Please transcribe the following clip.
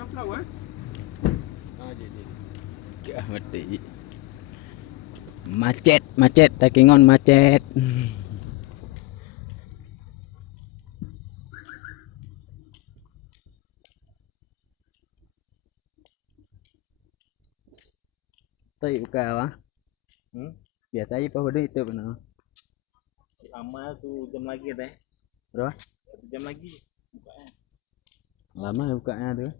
Gak mati. Macet, macet, takingon macet. Tay buka apa? Biar tadi apa udah itu benar. Si lama tuh jam lagi teh. Berapa? 1 jam lagi bukanya. Lama ya bukanya tuh.